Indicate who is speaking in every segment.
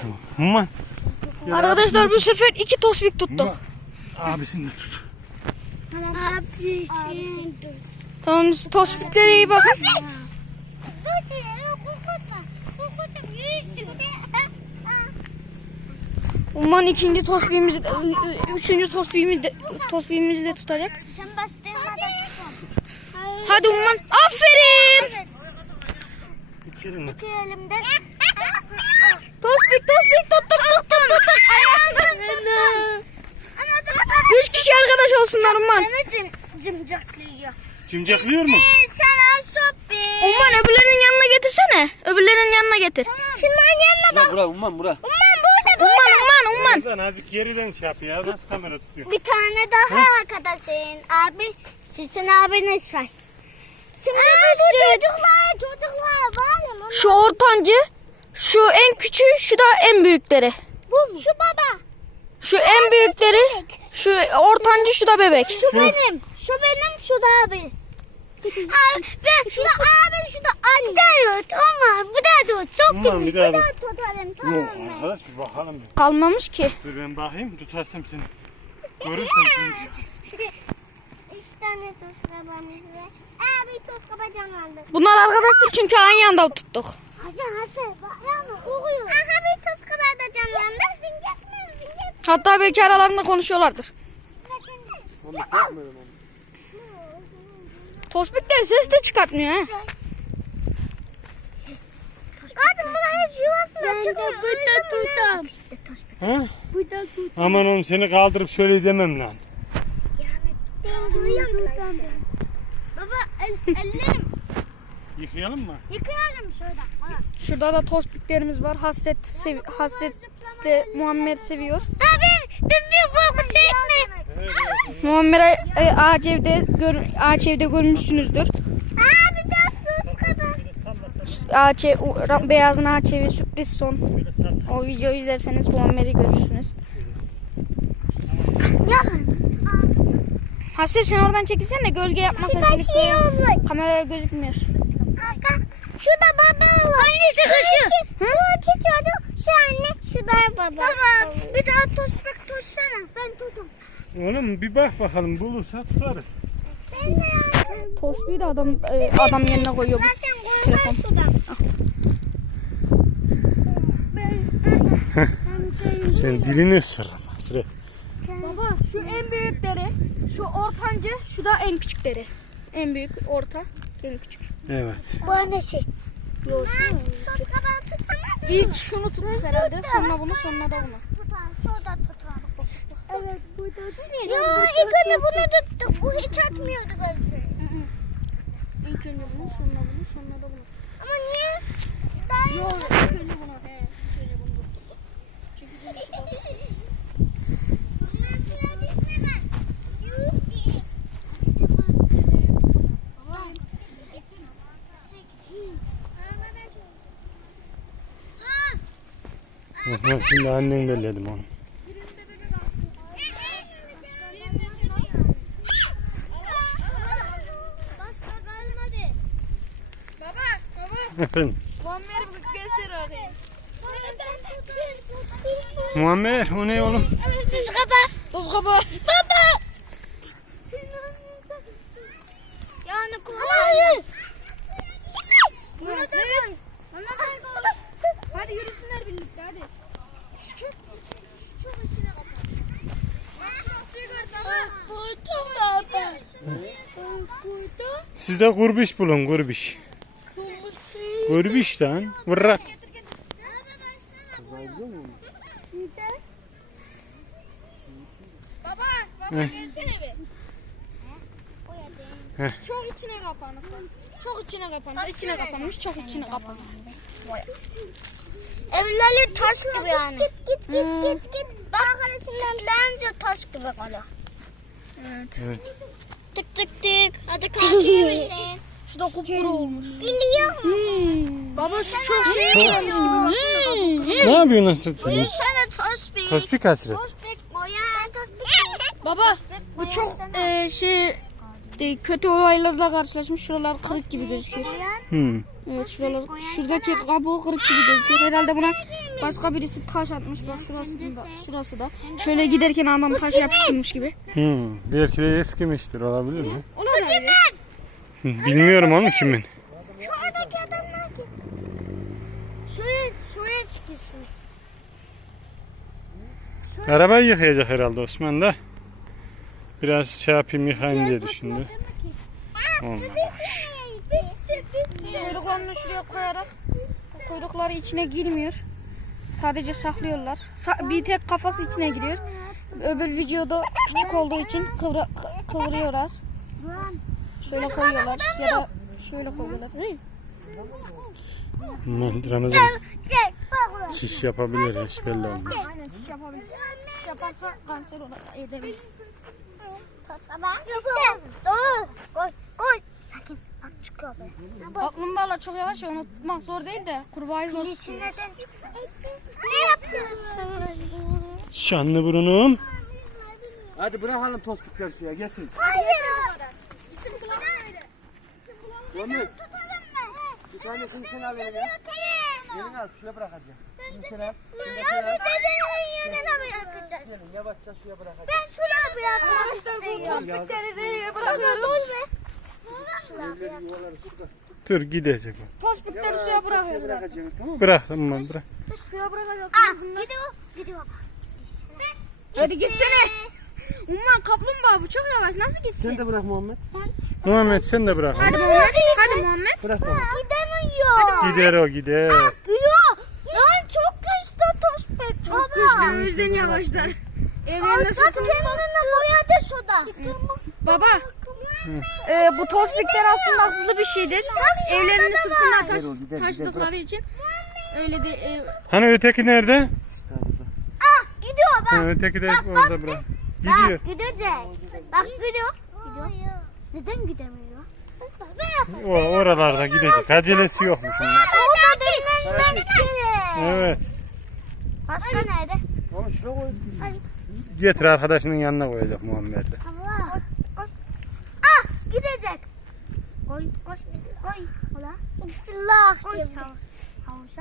Speaker 1: Aman.
Speaker 2: Arkadaşlar bu sefer 2 tospik tuttuk.
Speaker 1: Abisini de tut.
Speaker 3: Abicim dur.
Speaker 2: Tamam, tospiklere iyi bakın. Umman ikinci tospimizi, üçüncü tospimizi de tutacak.
Speaker 3: Sen bastırmadan
Speaker 2: Hadi Umman, aferin.
Speaker 1: İki elini.
Speaker 3: tut elimden.
Speaker 2: Tospik tuttuk.
Speaker 3: Ayağımdan.
Speaker 2: 3 kişi arkadaş olsunlar Umman.
Speaker 3: Beni cımcaklıyor.
Speaker 1: Cimcaklıyor mu?
Speaker 3: Sana sopi.
Speaker 2: Umman öbürlerinin yanına getirsene. Öbürlerinin yanına getir.
Speaker 3: Şunların yanına bak.
Speaker 1: Bura Umman bura.
Speaker 2: Umman.
Speaker 1: Sen azıcık geriden şey yap ya. Nasıl kamera tutuyor?
Speaker 3: Bir tane daha arkadaşın. Abi, sizin abiniz var. Şimdi çocuklar var ya.
Speaker 2: Şu ortancı, şu en küçüğü, şu da en büyükleri.
Speaker 3: Bu mu? Şu baba.
Speaker 2: Şu en büyükleri, şu ortancı, şu da bebek.
Speaker 3: Şu benim. Şu da abi. Ve şu da abim, şu da annem. Bir daha tut. Ama bu da tut. Çok
Speaker 1: Umman bir daha dur.
Speaker 3: tutalım. Tamam
Speaker 1: Yok
Speaker 3: mı?
Speaker 1: arkadaş bir bakalım. Bir.
Speaker 2: Kalmamış ki.
Speaker 1: Dur ben bakayım tutarsam seni. Görürsem seni.
Speaker 3: 3 tane tuz kabamız var. Abi tuz kaba canlandı.
Speaker 2: Bunlar arkadaşlar çünkü aynı anda tuttuk.
Speaker 3: Hadi. Bakalım. Uyuyor. Aha bir tuz kaba da canlandı.
Speaker 2: Hatta belki aralarında konuşuyorlardır.
Speaker 1: Onu yapmıyorum onu.
Speaker 2: Tospikler ses de çıkartmıyor ha.
Speaker 3: Kadın buna hiç yuvasına çıkmıyor. Burada tutam.
Speaker 1: Ha?
Speaker 3: Burada tutam.
Speaker 1: Aman oğlum seni kaldırıp şöyle demem lan.
Speaker 3: Baba ellerim
Speaker 1: Yıkayalım mı?
Speaker 3: yıkayalım şurada.
Speaker 2: Şurada da tospiklerimiz var. Hasret de Muammer seviyor.
Speaker 3: Ben bir baba tekme.
Speaker 1: Evet.
Speaker 2: Muammer'e ağaç evde görmüşsünüzdür.
Speaker 3: Abi de tuz kaba.
Speaker 2: Beyazın ağaç evi sürpriz son. O videoyu izlerseniz Muammer'i görürsünüz. Hasret sen oradan çekilsen de gölge yapmasan şimdi kameraya gözükmüyor.
Speaker 3: Şurada baba var. Annesi kuşu. Şu iki çocuk, şu anne, şu da baba. Baba bir daha tuzluk tutsana. Ben tutum.
Speaker 1: Oğlum bir bak bakalım bulursa tutarız.
Speaker 3: Ben de yaptım.
Speaker 2: Tospiyi de adam yerine koyuyor bu
Speaker 3: Zaten
Speaker 2: telefon.
Speaker 3: koymaz sudan.
Speaker 1: Sen dilini ısırma. Sıra.
Speaker 2: Baba şu en büyükleri, şu ortancı, şu da en küçükleri. En büyük, orta, en küçük.
Speaker 1: Evet.
Speaker 3: Bu annesi.
Speaker 2: Yok. İlk şunu tuttuk herhalde, sonra bunu, sonra da bunu.
Speaker 3: Tutar, şurada tutar. Evet, burada.
Speaker 2: Siz niye
Speaker 3: Ya
Speaker 2: çıktınız?
Speaker 3: ilk önce bunu tuttuk. Bu hiç atmıyordu gözü.
Speaker 2: İlk önce bunu, sonra bunu, sonra da bunu.
Speaker 3: Ama niye? Daha
Speaker 2: Yok, ilk önce bunu. He, ilk önce bunu tuttuk. Çünkü
Speaker 1: Bak şimdi annen belledim onu. Efendim.
Speaker 2: Muammer'i göster abi.
Speaker 1: Muammer o ne oğlum?
Speaker 3: Tuz kaba.
Speaker 2: Tuz kabuğu.
Speaker 3: Baba. Yani hayır.
Speaker 2: Evet. Hadi yürüsünler birlikte hadi.
Speaker 3: Çok içine kapat. Koydum baba. Koydum.
Speaker 1: Siz de kurbiş bulun kurbiş. Kurbiş lan. Vırrak.
Speaker 2: Baba
Speaker 1: Heh.
Speaker 2: gelsene bir.
Speaker 1: Heh.
Speaker 2: Çok içine kapanık. Çok içine kapanık. İçine kapanmış, çok içine kapanık.
Speaker 3: Evleri taş gibi yani. Git. Bak arasından bence taş gibi kalıyor.
Speaker 1: Evet.
Speaker 3: Tık. Hadi kalkıyor.
Speaker 2: Şu da kupkuru olmuş.
Speaker 3: Biliyor musun?
Speaker 2: Baba şu çok şey olmuş gibi.
Speaker 1: Ne yapıyorsun nasıl?
Speaker 3: Sana tospik.
Speaker 1: Tospik hasret.
Speaker 3: Tospik boya.
Speaker 2: Baba bu çok kötü olaylarla karşılaşmış. Şuralar kırık gibi gözüküyor.
Speaker 1: Hmm.
Speaker 2: Evet şuralar, şuradaki kabuğu kırık gibi gözüküyor. Herhalde buna Başka birisi taş atmış bak şurası da. Şöyle giderken adam taş yapıştırmış gibi.
Speaker 1: Belki de eskimiştir, olabilir mi?
Speaker 2: Olabilir.
Speaker 1: Bilmiyorum onu kimin.
Speaker 3: Şu oradaki adamlar ki. Şuraya çıkışmış.
Speaker 1: Arabayı yıkayacak herhalde Osman da. Biraz şey yapayım, yıkayayım diye düşündü. Olmadı.
Speaker 2: Kuyruklarını şuraya koyarak kuyrukları içine girmiyor. Sadece saklıyorlar. Bir tek kafası içine giriyor. Öbür vücudu küçük olduğu için kıvırıyorlar. Şöyle koyuyorlar ya da şöyle koyuyorlar.
Speaker 1: Ramazan şiş yapabilir, hiç belli olmaz.
Speaker 2: Aynen şiş yapabilir. Şiş yaparsa kanser edebilir.
Speaker 3: İşte. Dur. Koy. Sakin. Bak çıkıyor be.
Speaker 2: Kaplumbağalar çok yavaş ya, unutmak zor değil de kurbağayı zor
Speaker 3: Neden
Speaker 2: tutuyor.
Speaker 3: çıkıyor? Ne yapıyorsun?
Speaker 1: Şanlı burnum.
Speaker 4: Hadi bırakalım tospikler suya getir.
Speaker 3: Hayır.
Speaker 4: Muhammed bir tanesini sen al eline. Elini al suya bırakacağım. Şimdi sen al. Şimdi sen al.
Speaker 3: Yanına bırakacağız.
Speaker 4: Gelin yavaşça suya bırakacağım.
Speaker 3: Ben şuraya bırakmak istiyorum.
Speaker 2: Tospikleri nereye bırakıyoruz?
Speaker 4: Yuvaları şurada.
Speaker 1: Dur gidecek o.
Speaker 2: Tospikleri suya bırakıyoruz.
Speaker 4: Bırakacağız tamam mı?
Speaker 1: Bırak aman bırak.
Speaker 2: Suya bırakacağız.
Speaker 3: Gidiyor.
Speaker 2: Hadi gitsene. Umman kaplumbağa bu çok yavaş. Nasıl gitsin?
Speaker 4: Sen de bırak Muhammed.
Speaker 1: Muhammed sen de bırak.
Speaker 2: Hadi Muhammed. Hadi Muhammed.
Speaker 4: Bırak baba.
Speaker 3: Gidemiyor.
Speaker 1: Gider o gider.
Speaker 3: Gidiyor. Lan çok güçlü tospik.
Speaker 2: Çok güçlü, o yüzden yavaşlar. Evlerinde
Speaker 3: Bak
Speaker 2: sıkıntı.
Speaker 3: kendini boyadı suda.
Speaker 2: Baba. Bu tospikler aslında hızlı bir şeydir. Evlerini sırtına taşıdıkları için. Öyle de
Speaker 1: Hani öteki nerede?
Speaker 3: Gidiyor bak.
Speaker 1: Ha, öteki de orada bırak. Gidiyor.
Speaker 3: Bak gidecek. Bak gidiyor. Neden gidemiyor?
Speaker 1: O oralarda gidecek. Acelesi yokmuş onun.
Speaker 3: Orada değil.
Speaker 1: Evet.
Speaker 3: Başka nerede?
Speaker 4: Onu şuraya koy.
Speaker 1: Getir arkadaşının yanına koyacak Muhammed'i.
Speaker 3: Allah. Ah gidecek. Koy. Ola. Allah. Koy. Havuza.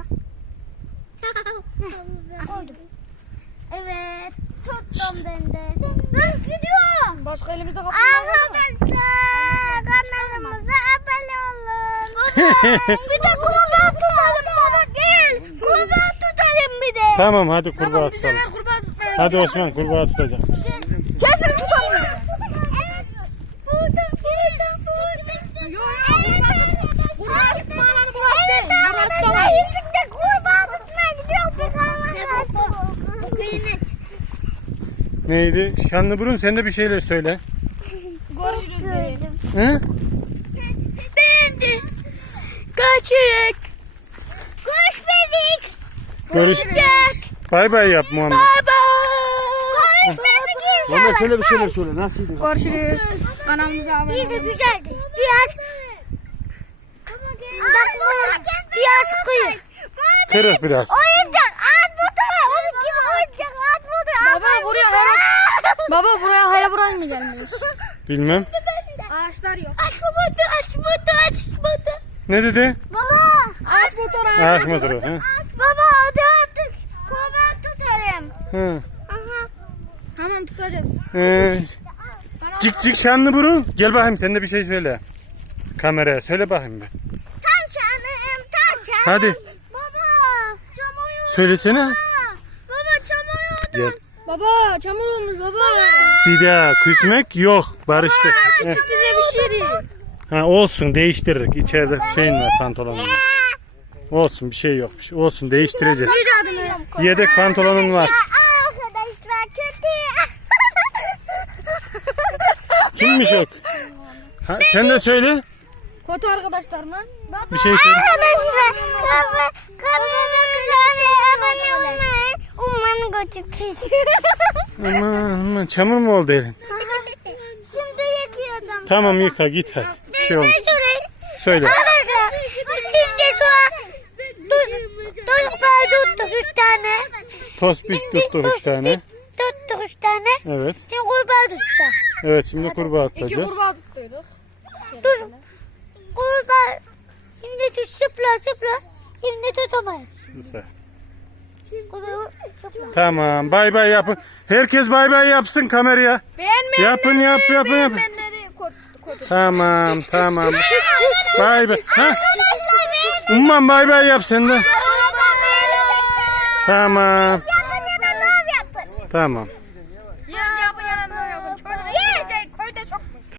Speaker 3: Koydum. Evet. Tuttum ben de. Ben gidiyorum.
Speaker 2: başka elimizde kaplumbağa var mı?
Speaker 3: Arkadaşlar kanalımıza abone olun. Baba bir de kurbağa tutalım baba gel. Kurbağa tutalım bir de.
Speaker 1: Tamam hadi kurbağa
Speaker 2: Tamam, bir
Speaker 1: tutalım.
Speaker 2: sefer kurbağa tutmaya.
Speaker 1: Hadi Osman kurbağa tutacak.
Speaker 2: Kesin tutalım.
Speaker 3: Evet. Burada.
Speaker 2: Yok kurbağa tutma alanı burası değil. Burası
Speaker 3: Arkadaşlar
Speaker 2: tamam.
Speaker 3: yüzükte kurbağa tutmaya gidiyoruz. Bu kıymet.
Speaker 1: Neydi? Şanlıburun sen de bir şeyler söyle.
Speaker 2: Görüşürüz diye.
Speaker 1: He?
Speaker 3: Beğendim. Kaçırık. Görüşmedik.
Speaker 1: Görüş. Bay bay yap Muhammed.
Speaker 3: Görüşmedik inşallah.
Speaker 4: Muhammed söyle bir şeyler söyle. Nasıldı?
Speaker 2: Görüşürüz. Kanalımıza abone
Speaker 3: İyi de
Speaker 2: olun.
Speaker 3: güzeldi. Biraz. Bak bu biraz kıyır.
Speaker 1: Kırık biraz.
Speaker 3: Oyuncak at motoru. Onun gibi oyuncak at motoru.
Speaker 2: Baba buraya Herobrine mi gelmiyor?
Speaker 1: Bilmem.
Speaker 2: Ağaçlar yok.
Speaker 3: Aç motor.
Speaker 1: Ne dedi?
Speaker 3: Baba.
Speaker 2: Ağaç motoru.
Speaker 1: Ağaç motoru. He?
Speaker 3: Baba hadi artık. Kurban tutalım.
Speaker 1: He.
Speaker 3: Aha.
Speaker 2: Tamam tutacağız.
Speaker 1: Cik cik Şanlıburun. Gel bakayım sen de bir şey söyle. Kameraya söyle bakayım bir.
Speaker 3: Tavşanım.
Speaker 1: Hadi.
Speaker 3: Baba. Çamur.
Speaker 1: Söylesene.
Speaker 3: Baba çamur.
Speaker 1: Gel.
Speaker 2: Baba çamur olmuş baba.
Speaker 1: Bir daha küsmek yok. Barıştık. Heh.
Speaker 2: Size bir şey değil.
Speaker 1: Ha, olsun değiştiririk. İçeride şeyin var pantolonun var. Olsun bir şey yok. Bir şey. Olsun değiştireceğiz. Yedek pantolonun var.
Speaker 3: Arkadaşlar kötü.
Speaker 1: Kimmiş o? Ha, sen de söyle.
Speaker 2: Kötü arkadaşlar mı?
Speaker 1: Bir şey söyle.
Speaker 3: Arkadaşlar kanalıma abone olmayı umarım götürürüz.
Speaker 1: Aman çamur mu oldu elin?
Speaker 3: Şimdi yıkayacağım.
Speaker 1: Tamam yıka git hadi. Bir şey olmaz. Söyle.
Speaker 3: Arkadaşlar şimdi sonra tuzluklar tuttuk 3 tane.
Speaker 1: Tospik tuttuk 3 tane.
Speaker 3: Tuttuk 3 tane.
Speaker 1: Evet.
Speaker 3: Şimdi kurbağa tutacağız.
Speaker 1: Evet şimdi kurbağa
Speaker 2: İki
Speaker 1: atacağız.
Speaker 2: kurbağa tuttuyduk.
Speaker 3: Tuz. Kurbağa. Şimdi tut sıpla. Şimdi tutamayız.
Speaker 1: Lütfen. Tamam bay bay yapın. Herkes bay bay yapsın kameraya. Yapın. Tamam. Bay bay. Ha? Umman bay bay yap sen de. Tamam.
Speaker 3: Yapın ya da ne yapın?
Speaker 1: Tamam.